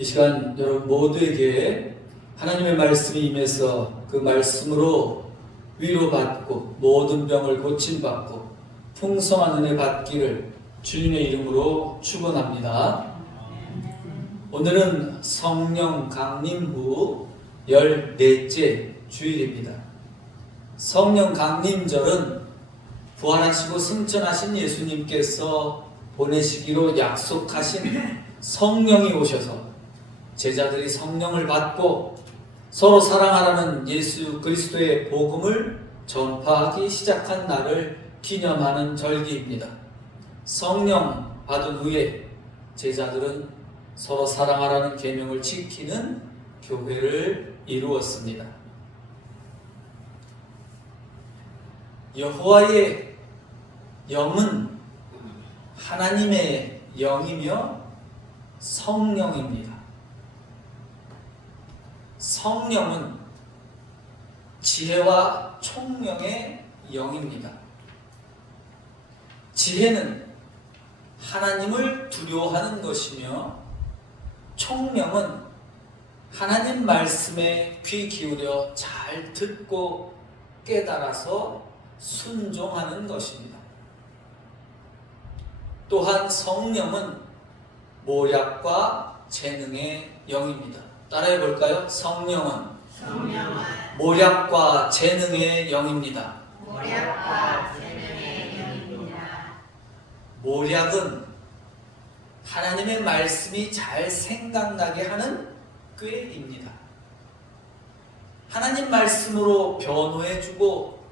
이 시간 여러분 모두에게 하나님의 말씀이 임해서 그 말씀으로 위로받고 모든 병을 고침받고 풍성한 은혜 받기를 주님의 이름으로 축원합니다. 오늘은 성령 강림후 14째 주일입니다. 성령 강림절은 부활하시고 승천하신 예수님께서 보내시기로 약속하신 성령이 오셔서 제자들이 성령을 받고 서로 사랑하라는 예수 그리스도의 복음을 전파하기 시작한 날을 기념하는 절기입니다. 성령 받은 후에 제자들은 서로 사랑하라는 계명을 지키는 교회를 이루었습니다. 여호와의 영은 하나님의 영이며 성령입니다. 성령은 지혜와 총명의 영입니다. 지혜는 하나님을 두려워하는 것이며 총명은 하나님 말씀에 귀 기울여 잘 듣고 깨달아서 순종하는 것입니다. 또한 성령은 모략과 재능의 영입니다. 따라해 볼까요? 성령은 모략과 재능의 영입니다. 모략은 하나님의 말씀이 잘 생각나게 하는 꾀입니다. 하나님 말씀으로 변호해주고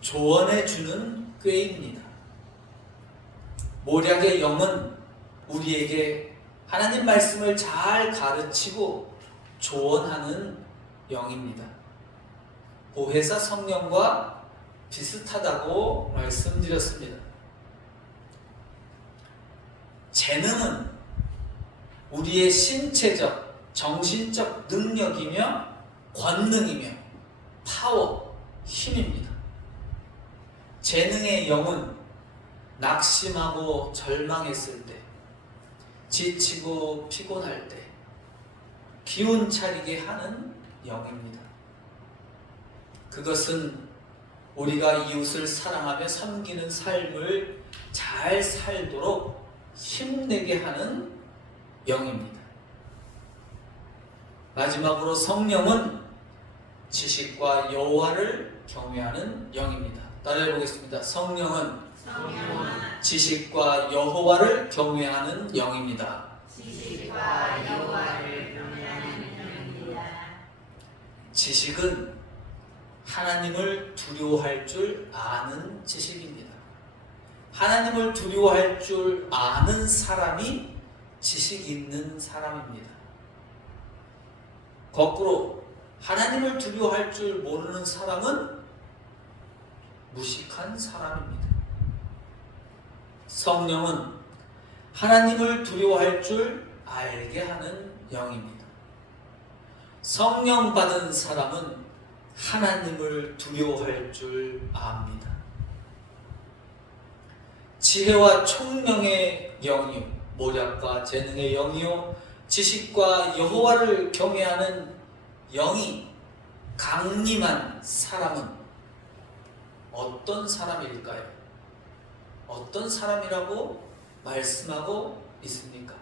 조언해주는 꾀입니다. 모략의 영은 우리에게 하나님 말씀을 잘 가르치고 조언하는 영입니다. 보혜사 성령과 비슷하다고 말씀드렸습니다. 재능은 우리의 신체적, 정신적 능력이며 권능이며 파워, 힘입니다. 재능의 영은 낙심하고 절망했을 때, 지치고 피곤할 때 기운 차리게 하는 영입니다. 그것은 우리가 이웃을 사랑하며 섬기는 삶을 잘 살도록 힘내게 하는 영입니다. 마지막으로 성령은 지식과 여호와를 경외하는 영입니다. 따라해 보겠습니다. 성령은 지식과 여호와를 경외하는 영입니다. 지식은 하나님을 두려워할 줄 아는 지식입니다. 하나님을 두려워할 줄 아는 사람이 지식 있는 사람입니다. 거꾸로 하나님을 두려워할 줄 모르는 사람은 무식한 사람입니다. 성령은 하나님을 두려워할 줄 알게 하는 영입니다. 성령 받은 사람은 하나님을 두려워할 줄 압니다. 지혜와 총명의 영이요, 모략과 재능의 영이요, 지식과 여호와를 경외하는 영이 강림한 사람은 어떤 사람일까요? 어떤 사람이라고 말씀하고 있습니까?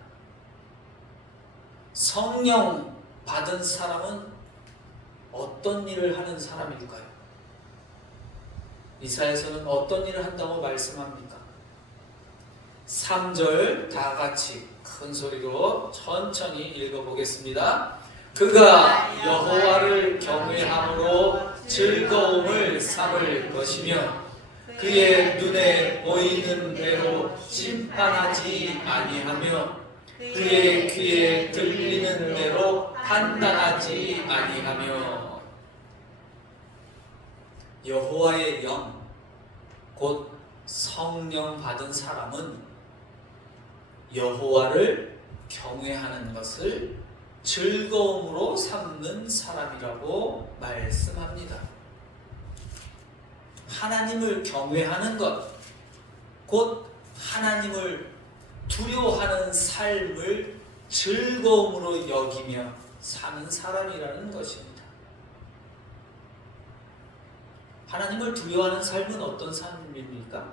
성령 받은 사람은 어떤 일을 하는 사람일까요? 이사야서는 어떤 일을 한다고 말씀합니까? 3절 다 같이 큰 소리로 천천히 읽어보겠습니다. 그가 여호와를 경외함으로 즐거움을 삼을 것이며 그의 눈에 보이는 대로 심판하지 아니하며 그의 귀에 들리는 대로 판단하지 아니하며. 여호와의 영, 곧 성령 받은 사람은 여호와를 경외하는 것을 즐거움으로 삼는 사람이라고 말씀합니다. 하나님을 경외하는 것, 곧 하나님을 두려워하는 삶을 즐거움으로 여기며 사는 사람이라는 것입니다. 하나님을 두려워하는 삶은 어떤 삶입니까?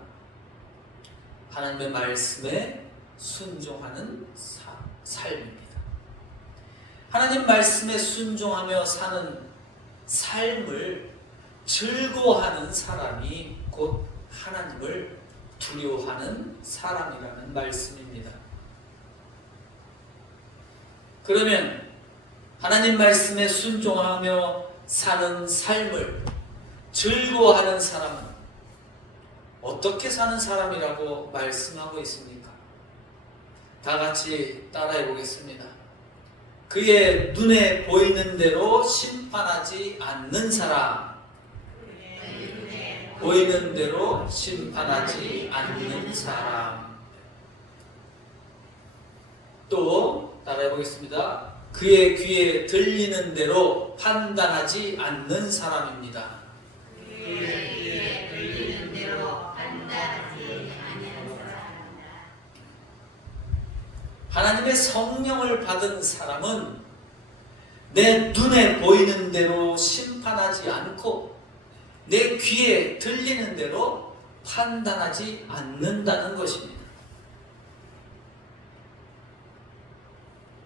하나님의 말씀에 순종하는 삶입니다. 하나님 말씀에 순종하며 사는 삶을 즐거워하는 사람이 곧 하나님을 두려워하는 사람이라는 말씀입니다. 그러면 하나님 말씀에 순종하며 사는 삶을 즐거워하는 사람은 어떻게 사는 사람이라고 말씀하고 있습니까? 다 같이 따라해 보겠습니다. 그의 눈에 보이는 대로 심판하지 않는 사람. 보이는 대로 심판하지 않는 사람. 또 따라해 보겠습니다. 그의 귀에 들리는 대로 판단하지 않는 사람입니다. 그의 귀에 들리는 대로 판단하지 않는 사람입니다. 하나님의 성령을 받은 사람은 내 눈에 보이는 대로 심판하지 않고 내 귀에 들리는 대로 판단하지 않는다는 것입니다.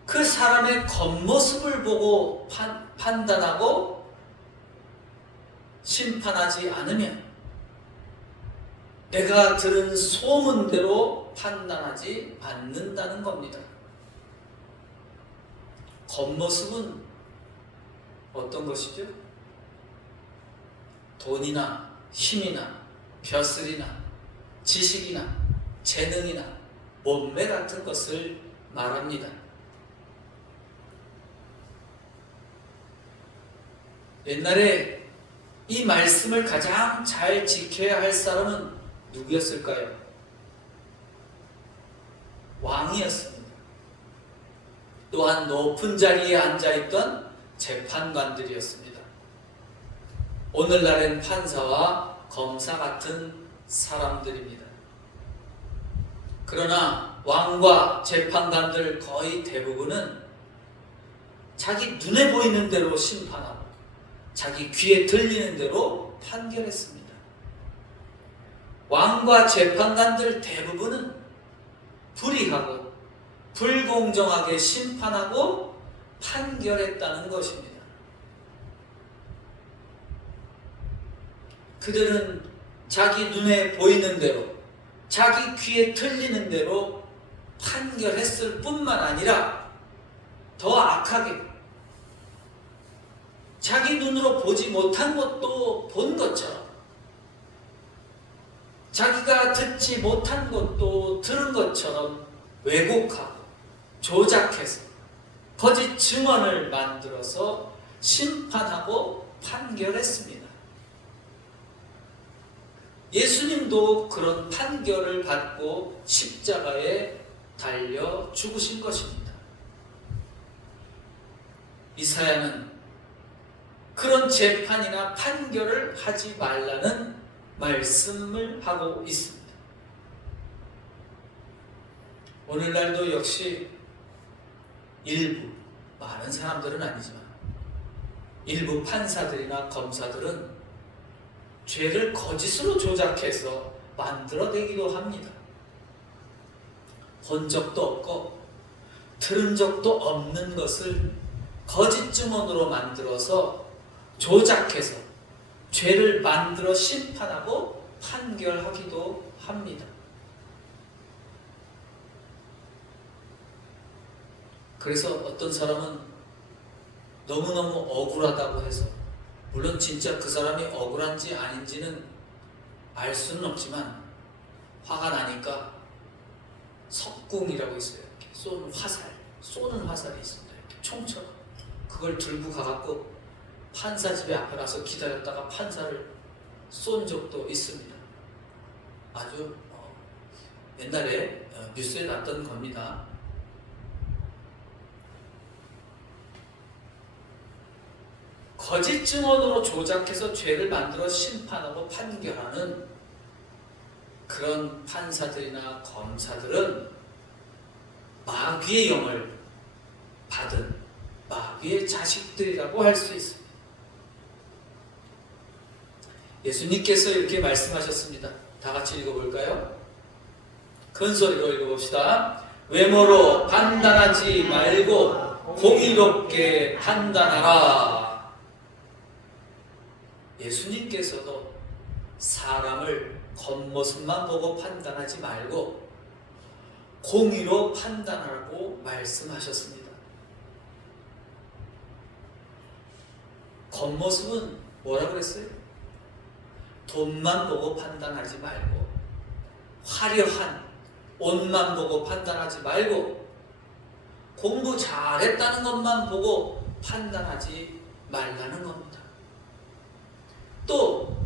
그 사람의 겉모습을 보고 판단하고 심판하지 않으면 내가 들은 소문대로 판단하지 않는다는 겁니다. 겉모습은 어떤 것이죠? 돈이나 힘이나 벼슬이나 지식이나 재능이나 몸매 같은 것을 말합니다. 옛날에 이 말씀을 가장 잘 지켜야 할 사람은 누구였을까요? 왕이었습니다. 또한 높은 자리에 앉아있던 재판관들이었습니다. 오늘날엔 판사와 검사 같은 사람들입니다. 그러나 왕과 재판관들 거의 대부분은 자기 눈에 보이는 대로 심판하고 자기 귀에 들리는 대로 판결했습니다. 왕과 재판관들 대부분은 불의하고 불공정하게 심판하고 판결했다는 것입니다. 그들은 자기 눈에 보이는 대로 자기 귀에 들리는 대로 판결했을 뿐만 아니라 더 악하게 자기 눈으로 보지 못한 것도 본 것처럼 자기가 듣지 못한 것도 들은 것처럼 왜곡하고 조작해서 거짓 증언을 만들어서 심판하고 판결했습니다. 예수님도 그런 판결을 받고 십자가에 달려 죽으신 것입니다. 이사야는 그런 재판이나 판결을 하지 말라는 말씀을 하고 있습니다. 오늘날도 역시 일부, 많은 사람들은 아니지만 일부 판사들이나 검사들은 죄를 거짓으로 조작해서 만들어내기도 합니다. 본 적도 없고 들은 적도 없는 것을 거짓 증언으로 만들어서 조작해서 죄를 만들어 심판하고 판결하기도 합니다. 그래서 어떤 사람은 너무너무 억울하다고 해서, 물론 진짜 그 사람이 억울한지 아닌지는 알 수는 없지만 화가 나니까 석궁이라고 있어요. 이렇게 쏘는 화살이 있습니다. 이렇게 총처럼. 그걸 들고 가갖고 판사 집에 앞에 가서 기다렸다가 판사를 쏜 적도 있습니다. 아주 옛날에 뉴스에 났던 겁니다. 거짓 증언으로 조작해서 죄를 만들어 심판하고 판결하는 그런 판사들이나 검사들은 마귀의 영을 마귀의 자식들이라고 할 수 있습니다. 예수님께서 이렇게 말씀하셨습니다. 다 같이 읽어볼까요? 큰 소리로 읽어봅시다. 외모로 판단하지 말고 공의롭게 판단하라. 예수님께서도 사람을 겉모습만 보고 판단하지 말고 공의로 판단하라고 말씀하셨습니다. 겉모습은 뭐라 그랬어요? 돈만 보고 판단하지 말고, 화려한 옷만 보고 판단하지 말고, 공부 잘했다는 것만 보고 판단하지 말라는 겁니다. 또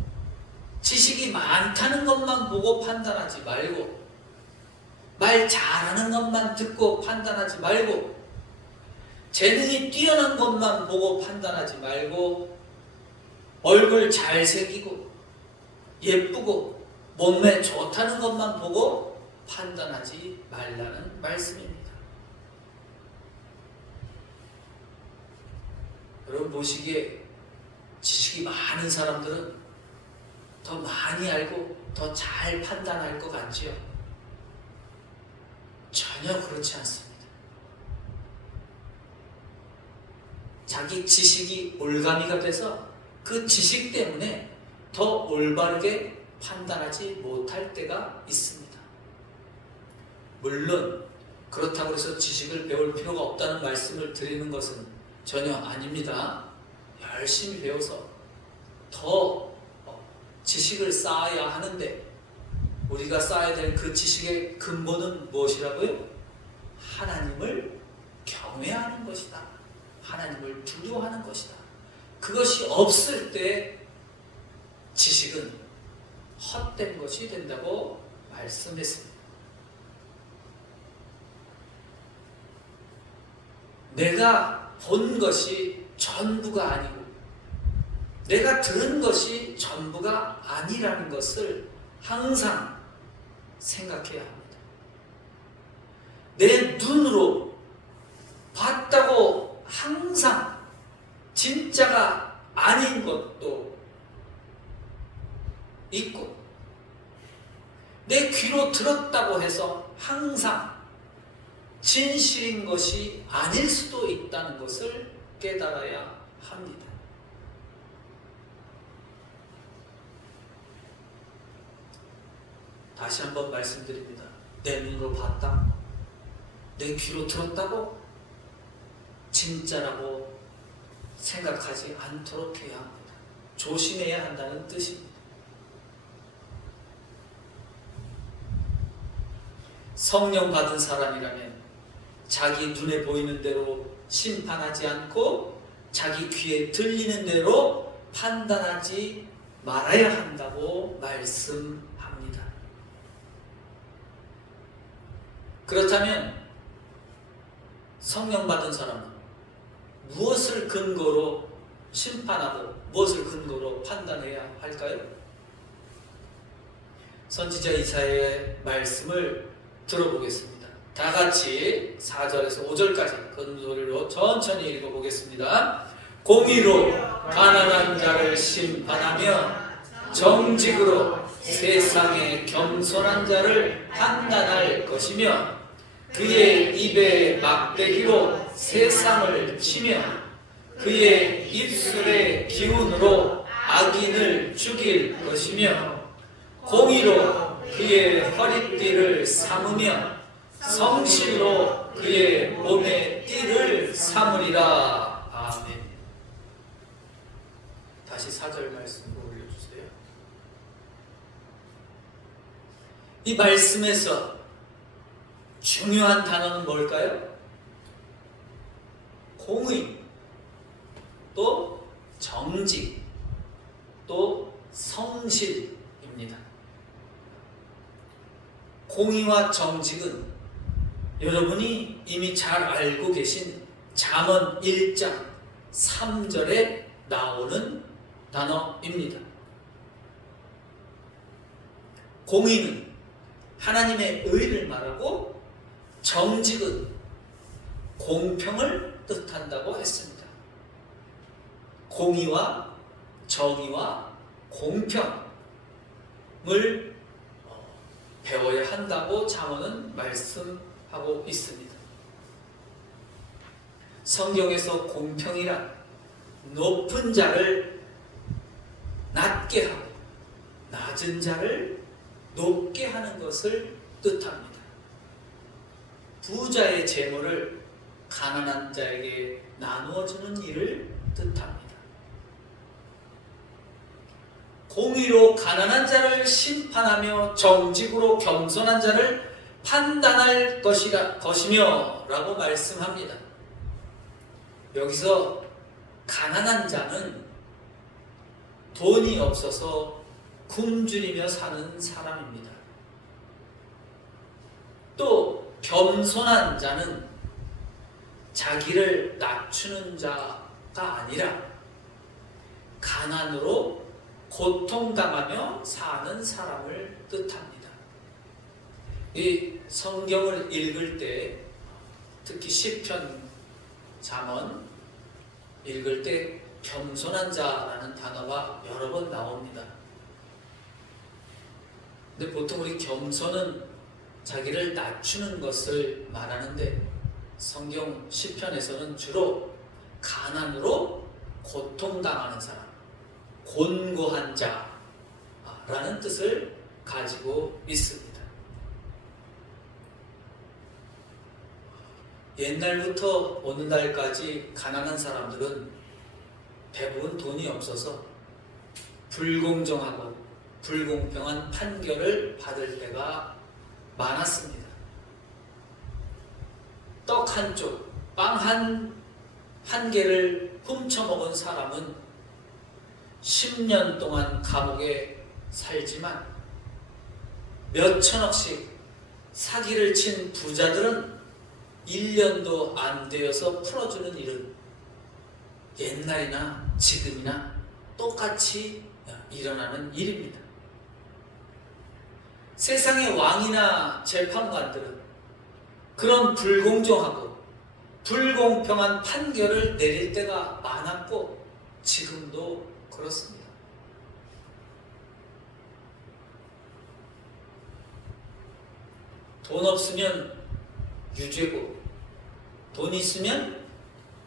지식이 많다는 것만 보고 판단하지 말고, 말 잘하는 것만 듣고 판단하지 말고, 재능이 뛰어난 것만 보고 판단하지 말고, 얼굴 잘생기고 예쁘고 몸매 좋다는 것만 보고 판단하지 말라는 말씀입니다. 여러분 보시기에 지식이 많은 사람들은 더 많이 알고 더 잘 판단할 것 같지요? 전혀 그렇지 않습니다. 자기 지식이 올가미가 돼서 그 지식 때문에 더 올바르게 판단하지 못할 때가 있습니다. 물론 그렇다고 해서 지식을 배울 필요가 없다는 말씀을 드리는 것은 전혀 아닙니다. 열심히 배워서 더 지식을 쌓아야 하는데, 우리가 쌓아야 될 그 지식의 근본은 무엇이라고요? 하나님을 경외하는 것이다. 하나님을 두려워하는 것이다. 그것이 없을 때 지식은 헛된 것이 된다고 말씀했습니다. 내가 본 것이 전부가 아니고 내가 들은 것이 전부가 아니라는 것을 항상 생각해야 합니다. 내 눈으로 봤다고 항상 진짜가 아닌 것도 있고, 내 귀로 들었다고 해서 항상 진실인 것이 아닐 수도 있다는 것을 깨달아야 합니다. 다시 한번 말씀드립니다. 내 눈으로 봤다, 내 귀로 들었다고 진짜라고 생각하지 않도록 해야 합니다. 조심해야 한다는 뜻입니다. 성령 받은 사람이라면 자기 눈에 보이는 대로 심판하지 않고 자기 귀에 들리는 대로 판단하지 말아야 한다고 말씀합니다. 그렇다면 성령 받은 사람은 무엇을 근거로 심판하고 무엇을 근거로 판단해야 할까요? 선지자 이사야의 말씀을 들어보겠습니다. 다 같이 4절에서 5절까지 큰 소리로 천천히 읽어보겠습니다. 공의로 가난한 자를 심판하며 정직으로 세상의 겸손한 자를 판단할 것이며, 그의 입의 막대기로 세상을 치며 그의 입술의 기운으로 악인을 죽일 것이며, 공의로 그의 허리띠를 삼으며 성실로 그의 몸의 띠를 삼으리라. 아멘. 다시 4절 말씀으로 올려주세요. 이 말씀에서 중요한 단어는 뭘까요? 공의, 또 정직, 또 성실입니다. 공의와 정직은 여러분이 이미 잘 알고 계신 잠언 1장 3절에 나오는 단어입니다. 공의는 하나님의 의를 말하고 정직은 공평을 뜻한다고 했습니다. 공의와 정의와 공평을 배워야 한다고 잠언은 말씀하고 있습니다. 성경에서 공평이란 높은 자를 낮게 하고 낮은 자를 높게 하는 것을 뜻합니다. 부자의 재물을 가난한 자에게 나누어주는 일을 뜻합니다. 공의로 가난한 자를 심판하며 정직으로 겸손한 자를 판단할 것이며 라고 말씀합니다. 여기서 가난한 자는 돈이 없어서 굶주리며 사는 사람입니다. 또 겸손한 자는 자기를 낮추는 자가 아니라 가난으로 고통당하며 사는 사람을 뜻합니다. 이 성경을 읽을 때 특히 시편, 잠언 읽을 때 겸손한 자라는 단어가 여러 번 나옵니다. 근데 보통 우리 겸손은 자기를 낮추는 것을 말하는데 성경 시편에서는 주로 가난으로 고통당하는 사람, 곤고한 자라는 뜻을 가지고 있습니다. 옛날부터 오늘날까지 가난한 사람들은 대부분 돈이 없어서 불공정하고 불공평한 판결을 받을 때가 많았습니다. 떡 한 쪽, 빵 한 개를 훔쳐먹은 사람은 10년 동안 감옥에 살지만 몇 천억씩 사기를 친 부자들은 1년도 안 되어서 풀어주는 일은 옛날이나 지금이나 똑같이 일어나는 일입니다. 세상의 왕이나 재판관들은 그런 불공정하고 불공평한 판결을 내릴 때가 많았고 지금도 그렇습니다. 돈 없으면 유죄고 돈 있으면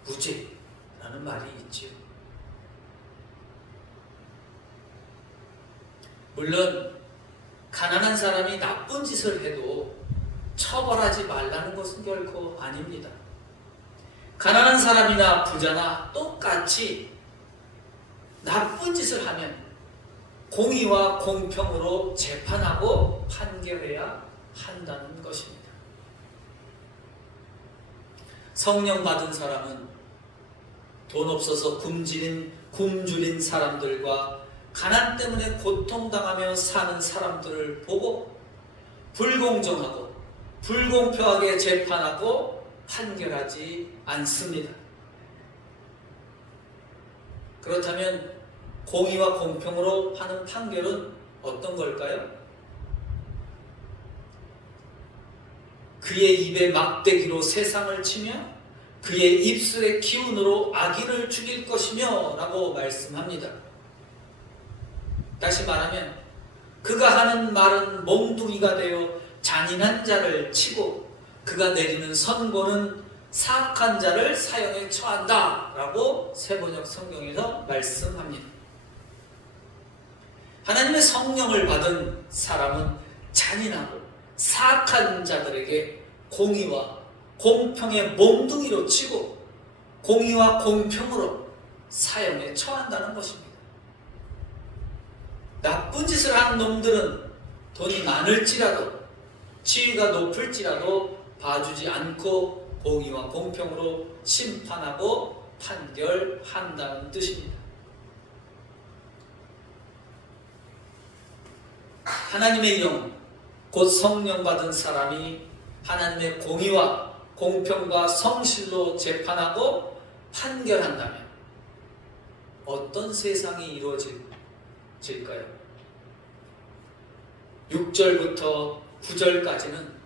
무죄라는 말이 있지요. 물론 가난한 사람이 나쁜 짓을 해도 처벌하지 말라는 것은 결코 아닙니다. 가난한 사람이나 부자나 똑같이 나쁜 짓을 하면 공의와 공평으로 재판하고 판결해야 한다는 것입니다. 성령 받은 사람은 돈 없어서 굶주린 사람들과 가난 때문에 고통당하며 사는 사람들을 보고 불공정하고 불공평하게 재판하고 판결하지 않습니다. 그렇다면 공의와 공평으로 하는 판결은 어떤 걸까요? 그의 입에 막대기로 세상을 치며 그의 입술의 기운으로 악인을 죽일 것이며 라고 말씀합니다. 다시 말하면 그가 하는 말은 몽둥이가 되어 잔인한 자를 치고 그가 내리는 선고는 사악한 자를 사형에 처한다 라고 세번역 성경에서 말씀합니다. 하나님의 성령을 받은 사람은 잔인하고 사악한 자들에게 공의와 공평의 몽둥이로 치고 공의와 공평으로 사형에 처한다는 것입니다. 나쁜 짓을 하는 놈들은 돈이 많을지라도 지위가 높을지라도 봐주지 않고 공의와 공평으로 심판하고 판결한다는 뜻입니다. 하나님의 영, 곧 성령 받은 사람이 하나님의 공의와 공평과 성실로 재판하고 판결한다면 어떤 세상이 이루어질까요? 6절부터 9절까지는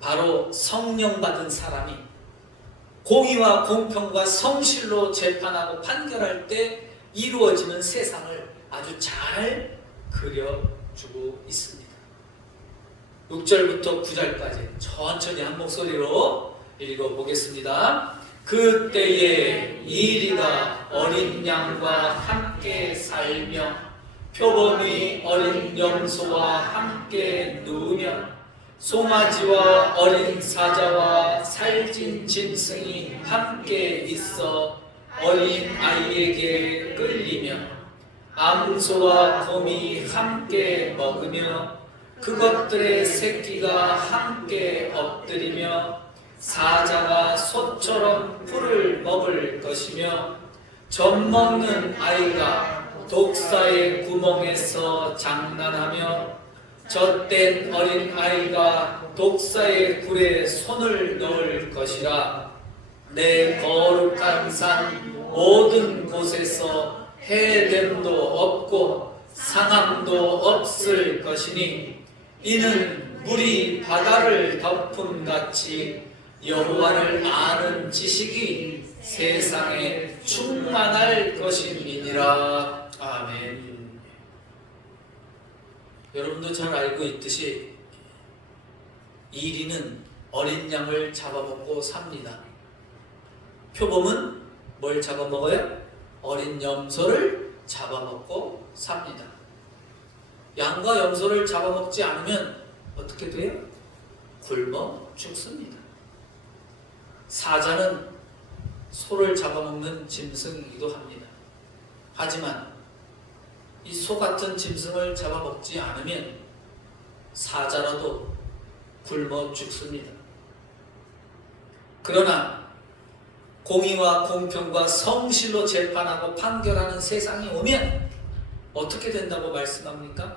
바로 성령 받은 사람이 공의와 공평과 성실로 재판하고 판결할 때 이루어지는 세상을 아주 잘 그려주고 있습니다. 6절부터 9절까지 천천히 한 목소리로 읽어보겠습니다. 그때에 이리가 어린 양과 함께 살며 표범이 어린 염소와 함께 누우며 송아지와 어린 사자와 살찐 짐승이 함께 있어 어린 아이에게 끌리며 암소와 곰이 함께 먹으며 그것들의 새끼가 함께 엎드리며 사자가 소처럼 풀을 먹을 것이며 젖먹는 아이가 독사의 구멍에서 장난하며 젖된 어린 아이가 독사의 굴에 손을 넣을 것이라. 내 거룩한 산 모든 곳에서 해됨도 없고 상함도 없을 것이니 이는 물이 바다를 덮음같이 여호와를 아는 지식이 세상에 충만할 것임이니라. 아멘. 여러분도 잘 알고 있듯이 이리는 어린 양을 잡아먹고 삽니다. 표범은 뭘 잡아먹어요? 어린 염소를 잡아먹고 삽니다. 양과 염소를 잡아먹지 않으면 어떻게 돼요? 굶어 죽습니다. 사자는 소를 잡아먹는 짐승이기도 합니다. 하지만 이 소 같은 짐승을 잡아먹지 않으면 사자라도 굶어 죽습니다. 그러나 공의와 공평과 성실로 재판하고 판결하는 세상이 오면 어떻게 된다고 말씀합니까?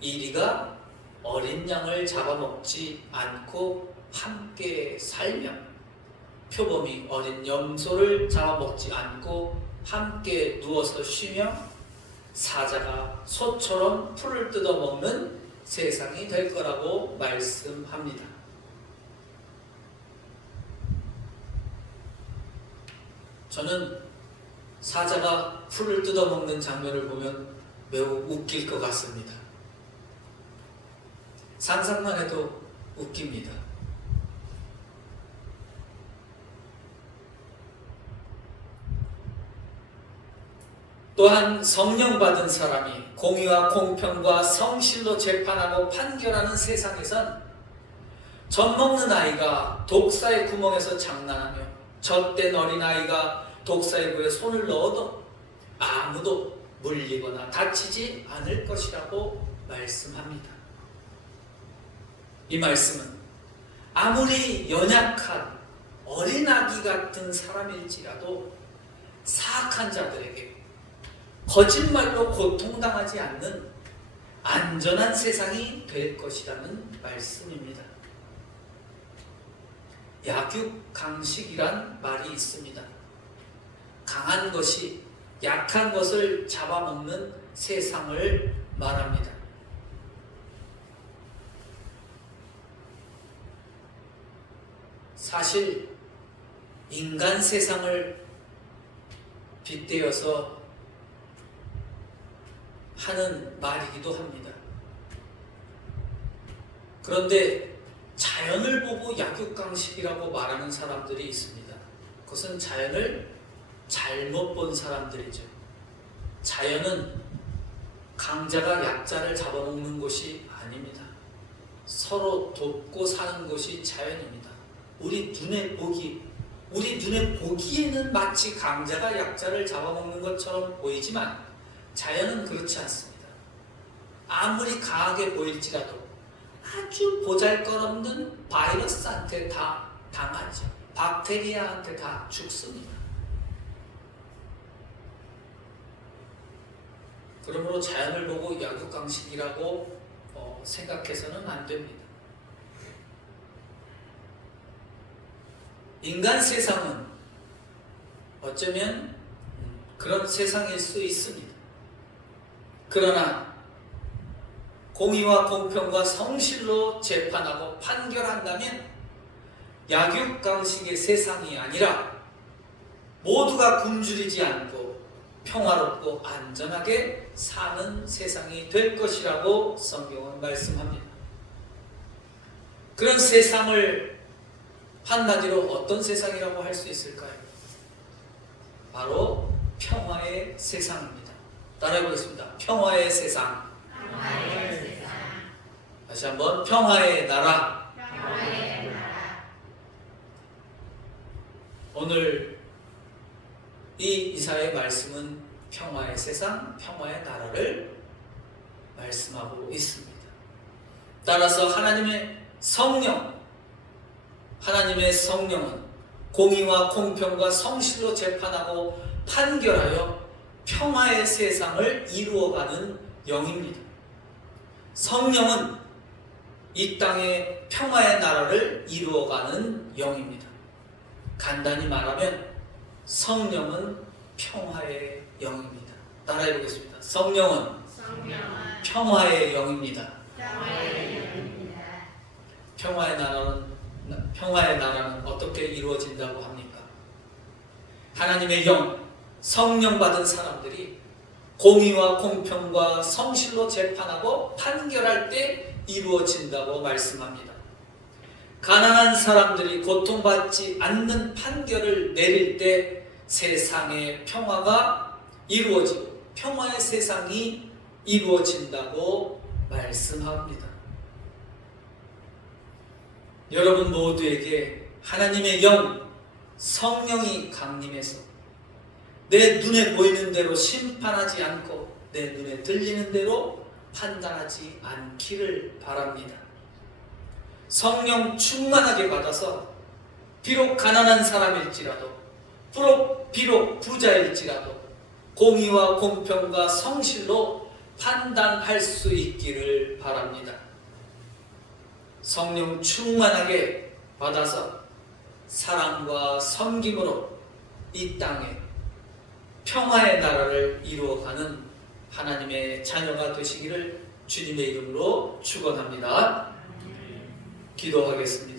이리가 어린 양을 잡아먹지 않고 함께 살며 표범이 어린 염소를 잡아먹지 않고 함께 누워서 쉬며 사자가 소처럼 풀을 뜯어먹는 세상이 될 거라고 말씀합니다. 저는 사자가 풀을 뜯어먹는 장면을 보면 매우 웃길 것 같습니다. 상상만 해도 웃깁니다. 또한 성령 받은 사람이 공의와 공평과 성실로 재판하고 판결하는 세상에선 젖먹는 아이가 독사의 구멍에서 장난하며 젖된 어린아이가 독사의 굴에 손을 넣어도 아무도 물리거나 다치지 않을 것이라고 말씀합니다. 이 말씀은 아무리 연약한 어린아기 같은 사람일지라도 사악한 자들에게 거짓말로 고통당하지 않는 안전한 세상이 될 것이라는 말씀입니다. 약육강식이란 말이 있습니다. 강한 것이 약한 것을 잡아먹는 세상을 말합니다. 사실 인간 세상을 빗대어서 하는 말이기도 합니다. 그런데 자연을 보고 약육강식이라고 말하는 사람들이 있습니다. 그것은 자연을 잘못 본 사람들이죠. 자연은 강자가 약자를 잡아먹는 것이 아닙니다. 서로 돕고 사는 것이 자연입니다. 우리 눈에 보기에는 마치 강자가 약자를 잡아먹는 것처럼 보이지만 자연은 그렇지 않습니다. 아무리 강하게 보일지라도 아주 보잘것없는 바이러스한테 다 당하죠. 박테리아한테 다 죽습니다. 그러므로 자연을 보고 약육강식이라고 생각해서는 안 됩니다. 인간 세상은 어쩌면 그런 세상일 수 있습니다. 그러나 공의와 공평과 성실로 재판하고 판결한다면 약육강식의 세상이 아니라 모두가 굶주리지 않고 평화롭고 안전하게 사는 세상이 될 것이라고 성경은 말씀합니다. 그런 세상을 한마디로 어떤 세상이라고 할 수 있을까요? 바로 평화의 세상입니다. 따라해보겠습니다. 평화의 세상. 평화의 세상. 다시 한번 평화의 나라. 평화의 나라. 오늘 이 이사의 말씀은 평화의 세상, 평화의 나라를 말씀하고 있습니다. 따라서 하나님의 성령은 공의와 공평과 성실로 재판하고 판결하여 평화의 세상을 이루어가는 영입니다. 성령은 이 땅의 평화의 나라를 이루어가는 영입니다. 간단히 말하면 성령은 평화의 영입니다. 따라해 보겠습니다. 성령은 평화의 영입니다. 평화의 나라는 어떻게 이루어진다고 합니까? 하나님의 영, 성령 받은 사람들이 공의와 공평과 성실로 재판하고 판결할 때 이루어진다고 말씀합니다. 가난한 사람들이 고통받지 않는 판결을 내릴 때 세상의 평화가 이루어지고 평화의 세상이 이루어진다고 말씀합니다. 여러분 모두에게 하나님의 영, 성령이 강림해서 내 눈에 보이는 대로 심판하지 않고 내 눈에 들리는 대로 판단하지 않기를 바랍니다. 성령 충만하게 받아서 비록 가난한 사람일지라도 비록 부자일지라도 공의와 공평과 성실로 판단할 수 있기를 바랍니다. 성령 충만하게 받아서 사랑과 섬김으로 이 땅에 평화의 나라를 이루어가는 하나님의 자녀가 되시기를 주님의 이름으로 축원합니다. 기도하겠습니다.